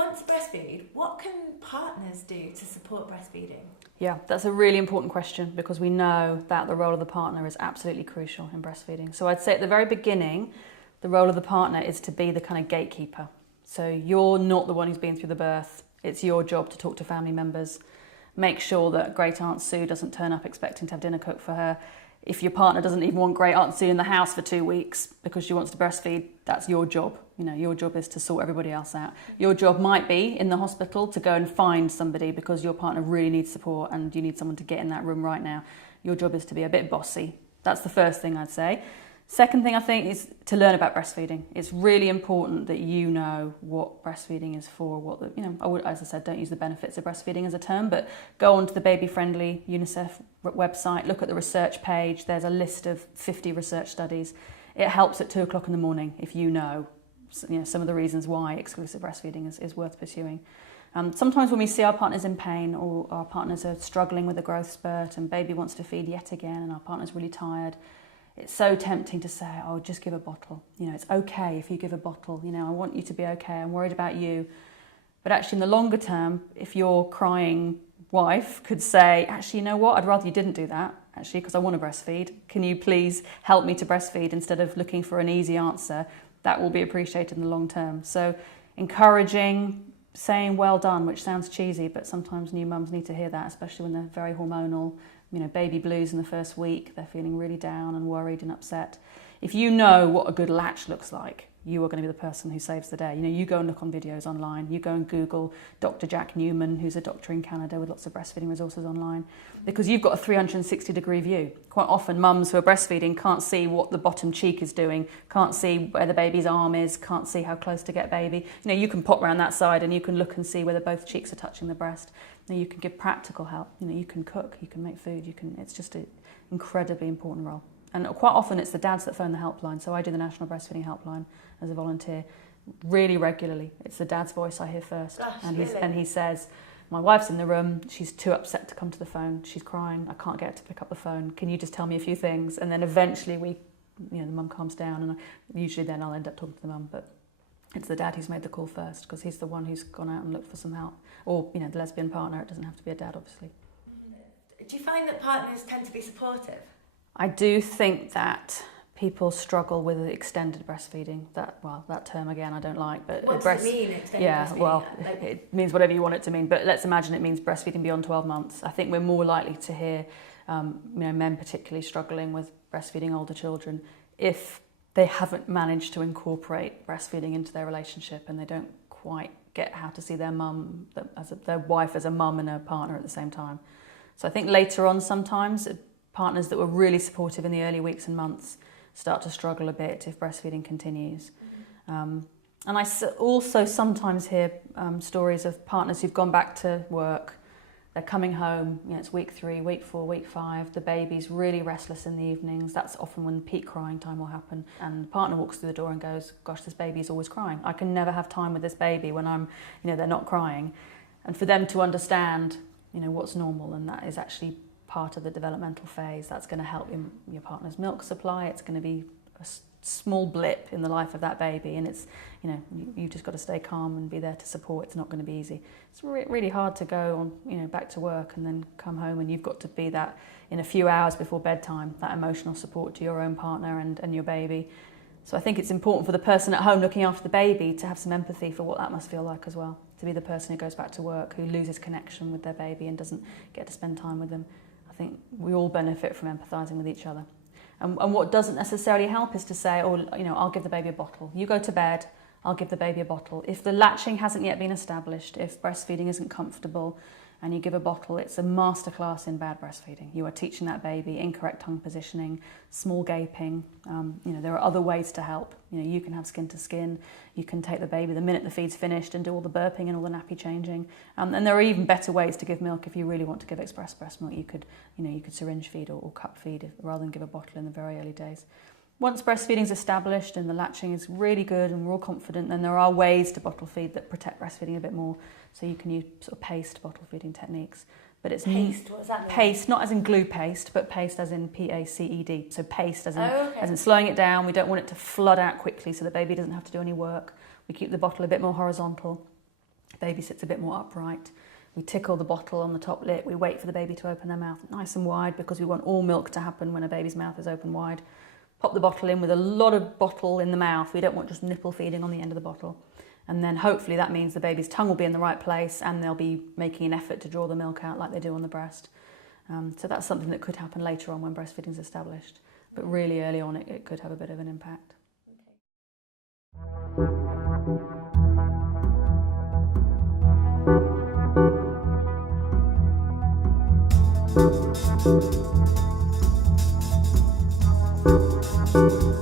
want to breastfeed, what can partners do to support breastfeeding? Yeah, that's a really important question because we know that the role of the partner is absolutely crucial in breastfeeding. So I'd say at the very beginning, the role of the partner is to be the kind of gatekeeper. So you're not the one who's been through the birth. It's your job to talk to family members, make sure that Great Aunt Sue doesn't turn up expecting to have dinner cooked for her. If your partner doesn't even want Great Aunt Sue in the house for 2 weeks because she wants to breastfeed, that's your job. You know, your job is to sort everybody else out. Your job might be in the hospital to go and find somebody because your partner really needs support and you need someone to get in that room right now. Your job is to be a bit bossy. That's the first thing I'd say. Second thing I think is to learn about breastfeeding. It's really important that you know what breastfeeding is for. As I said, don't use the benefits of breastfeeding as a term, but go onto the baby-friendly UNICEF website, look at the research page. There's a list of 50 research studies. It helps at 2 o'clock in the morning if you know some of the reasons why exclusive breastfeeding is worth pursuing. Sometimes when we see our partners in pain or our partners are struggling with a growth spurt and baby wants to feed yet again and our partner's really tired, it's so tempting to say, oh, just give a bottle. It's okay if you give a bottle. I want you to be okay. I'm worried about you. But actually, in the longer term, if your crying wife could say, actually, you know what? I'd rather you didn't do that, actually, because I want to breastfeed. Can you please help me to breastfeed instead of looking for an easy answer? That will be appreciated in the long term. So encouraging, saying well done, which sounds cheesy, but sometimes new mums need to hear that, especially when they're very hormonal. Baby blues in the first week, they're feeling really down and worried and upset. If you know what a good latch looks like, you are going to be the person who saves the day. You go and look on videos online. You go and Google Dr. Jack Newman, who's a doctor in Canada with lots of breastfeeding resources online, because you've got a 360-degree view. Quite often, mums who are breastfeeding can't see what the bottom cheek is doing, can't see where the baby's arm is, can't see how close to get baby. You can pop around that side and you can look and see whether both cheeks are touching the breast. You can give practical help. You can cook, you can make food, it's just an incredibly important role. And quite often it's the dads that phone the helpline. So I do the National Breastfeeding Helpline as a volunteer really regularly. It's the dad's voice I hear first. Gosh, and he says, my wife's in the room, she's too upset to come to the phone, she's crying, I can't get her to pick up the phone, can you just tell me a few things? And then eventually the mum calms down, and usually then I'll end up talking to the mum, but it's the dad who's made the call first because he's the one who's gone out and looked for some help. Or, the lesbian partner, it doesn't have to be a dad, obviously. Do you find that partners tend to be supportive? I do think that people struggle with extended breastfeeding. That term again I don't like, but what does it mean, extended breastfeeding? It means whatever you want it to mean, but let's imagine it means breastfeeding beyond 12 months. I think we're more likely to hear men particularly struggling with breastfeeding older children if they haven't managed to incorporate breastfeeding into their relationship and they don't quite get how to see their mum, their wife as a mum and a partner at the same time. So I think later on sometimes partners that were really supportive in the early weeks and months start to struggle a bit if breastfeeding continues. And I also sometimes hear stories of partners who've gone back to work, they're coming home, it's week 3, week 4, week 5, the baby's really restless in the evenings. That's often when peak crying time will happen. And the partner walks through the door and goes, gosh, this baby's always crying. I can never have time with this baby when they're not crying. And for them to understand, what's normal, and that is actually part of the developmental phase. That's going to help in your partner's milk supply. It's going to be a small blip in the life of that baby, and it's you've just got to stay calm and be there to support. It's not going to be easy. It's really hard to go on back to work and then come home, and you've got to be that in a few hours before bedtime, that emotional support to your own partner and your baby. So I think it's important for the person at home looking after the baby to have some empathy for what that must feel like as well, to be the person who goes back to work, who loses connection with their baby and doesn't get to spend time with them. I think we all benefit from empathising with each other. And what doesn't necessarily help is to say, I'll give the baby a bottle. You go to bed, I'll give the baby a bottle. If the latching hasn't yet been established, if breastfeeding isn't comfortable, and you give a bottle, it's a masterclass in bad breastfeeding. You are teaching that baby incorrect tongue positioning, small gaping. There are other ways to help. You can have skin to skin. You can take the baby the minute the feed's finished and do all the burping and all the nappy changing. And there are even better ways to give milk if you really want to give express breast milk. You could syringe feed or cup feed rather than give a bottle in the very early days. Once breastfeeding's established and the latching is really good and we're all confident, then there are ways to bottle feed that protect breastfeeding a bit more. So you can use sort of paced bottle feeding techniques. But it's Paced, what does that mean? Paced, not as in glue paste, but paced as in P-A-C-E-D. So paced as in slowing it down. We don't want it to flood out quickly so the baby doesn't have to do any work. We keep the bottle a bit more horizontal. Baby sits a bit more upright. We tickle the bottle on the top lip. We wait for the baby to open their mouth nice and wide because we want all milk to happen when a baby's mouth is open wide. Pop the bottle in with a lot of bottle in the mouth. We don't want just nipple feeding on the end of the bottle. And then hopefully that means the baby's tongue will be in the right place and they'll be making an effort to draw the milk out like they do on the breast. So that's something that could happen later on when breastfeeding is established. But really early on it could have a bit of an impact. Okay.